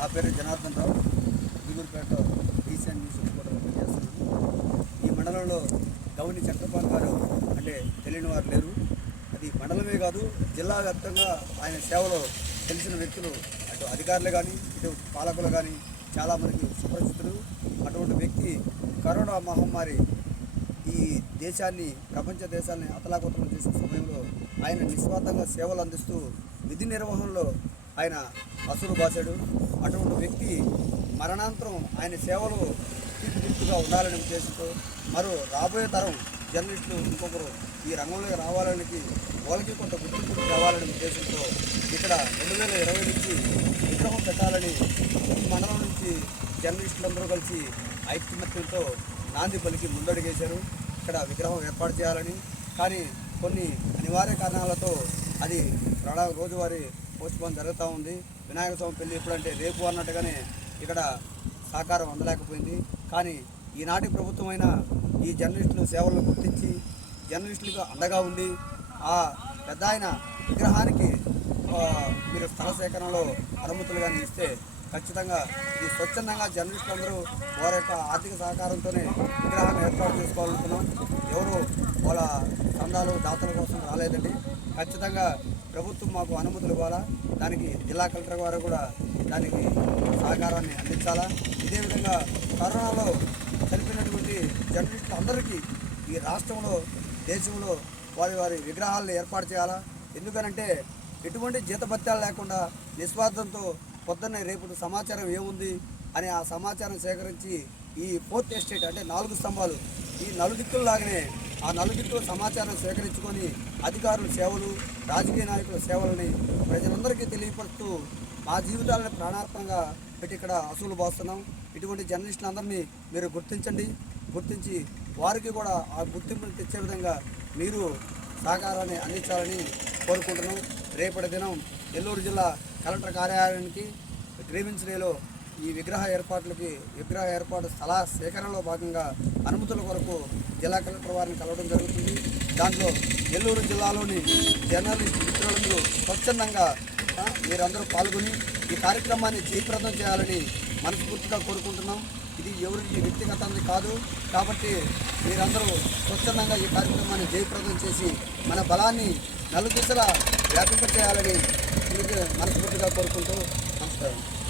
నా పేరు Janardhan Rao. Bigurupeta DCN news రిపోర్టర్గా పనిచేస్తున్నాను. ఈ మండలంలో గౌని చక్రపాల్ గారు అంటే తెలియని వారు లేరు. అది మండలమే కాదు జిల్లా వ్యాప్తంగా ఆయన సేవలో తెలిసిన వ్యక్తులు అటు అధికారులు కానీ ఇటు పాలకులు కానీ చాలామందికి సుపరిచితులు. అటువంటి వ్యక్తి కరోనా మహమ్మారి ఈ దేశాన్ని ప్రపంచ దేశాన్ని అతలాకుతలం చేసిన సమయంలో ఆయన నిస్వార్థంగా సేవలు అందిస్తూ విధి నిర్వహణలో ఆయన అసురు బాసాడు. అటువంటి వ్యక్తి మరణాంతరం ఆయన సేవలు తీర్చిదిద్దుగా ఉండాలనే ఉద్దేశంతో మరో రాబోయే తరం జర్నలిస్టులు ఇంకొకరు ఈ రంగంలోకి రావాలని వాళ్ళకి కొంత గుర్తింపు తేవాలనే ఉద్దేశంతో ఇక్కడ రెండు వేల ఇరవై నుంచి విగ్రహం పెట్టాలని ఈ మండలం నుంచి జర్నలిస్టులందరూ కలిసి ఐక్యమత్యంతో నాంది పలికి ముందడుగేశారు. ఇక్కడ విగ్రహం ఏర్పాటు చేయాలని. కానీ కొన్ని అనివార్య కారణాలతో అది ప్రణా రోజువారీ పోస్ట్ జరుగుతూ ఉంది. వినాయక స్వామి పెళ్ళి ఎప్పుడంటే రేపు అన్నట్టుగానే ఇక్కడ సహకారం అందలేకపోయింది. కానీ ఈనాటి ప్రభుత్వమైన ఈ జర్నలిస్టుల సేవలను గుర్తించి జర్నలిస్టులకు అండగా ఉండి ఆ పెద్ద ఆయన విగ్రహానికి మీరు స్థల సేకరణలో అనుమతులు కానీ ఇస్తే ఖచ్చితంగా ఈ స్వచ్ఛందంగా జర్నలిస్టులందరూ వారి యొక్క ఆర్థిక సహకారంతోనే విగ్రహాన్ని ఏర్పాటు చేసుకోవాలనుకున్నాం. ఎవరు వాళ్ళ చందాలు దాతల కోసం రాలేదండి. ఖచ్చితంగా ప్రభుత్వం మాకు అనుమతులు ఇవ్వాలా? దానికి జిల్లా కలెక్టర్ గారు కూడా దానికి సహకారాన్ని అందించాలా? ఇదే విధంగా కరోనాలో చనిపోయినటువంటి జర్నలిస్టులు అందరికీ ఈ రాష్ట్రంలో దేశంలో వారి వారి విగ్రహాలను ఏర్పాటు చేయాలా? ఎందుకనంటే ఎటువంటి జీతభత్యాలు లేకుండా నిస్వార్థంతో పొద్దున్నే రేపు సమాచారం ఏముంది అని ఆ సమాచారం సేకరించి ఈ ఫోర్త్ ఎస్టేట్ అంటే నాలుగు స్తంభాలు ఈ నలుదిక్కుల లాగానే ఆ నలుగురితో సమాచారం సేకరించుకొని అధికారుల సేవలు రాజకీయ నాయకుల సేవలని ప్రజలందరికీ తెలియపరుస్తూ మా జీవితాలను ప్రాణార్థంగా పెట్టి ఇక్కడ అసూలు బాస్తున్నాం. ఇటువంటి జర్నలిస్టులందరినీ మీరు గుర్తించండి. గుర్తించి వారికి కూడా ఆ గుర్తింపుని తెచ్చే విధంగా మీరు సహకారాన్ని అందించాలని కోరుకుంటున్నాం. రేపటి దినం నెల్లూరు జిల్లా కలెక్టర్ కార్యాలయానికి గ్రీవెన్స్ డేలో ఈ విగ్రహ ఏర్పాట్లకి విగ్రహ ఏర్పాటు స్థల సేకరణలో భాగంగా అనుమతుల కొరకు జిల్లా కలెక్టర్ వారిని కలవడం జరుగుతుంది. దాంట్లో నెల్లూరు జిల్లాలోని జర్నలిస్ట్ మిత్రులందరూ స్వచ్ఛందంగా మీరందరూ పాల్గొని ఈ కార్యక్రమాన్ని జయప్రదం చేయాలని మనస్ఫూర్తిగా కోరుకుంటున్నాం. ఇది ఎవరికి వ్యక్తిగతంది కాదు. కాబట్టి మీరందరూ స్వచ్ఛందంగా ఈ కార్యక్రమాన్ని జయప్రదం చేసి మన బలాన్ని నలుదిశలా వ్యాపింప చేయాలని మనస్ఫూర్తిగా కోరుకుంటూ నమస్కారం.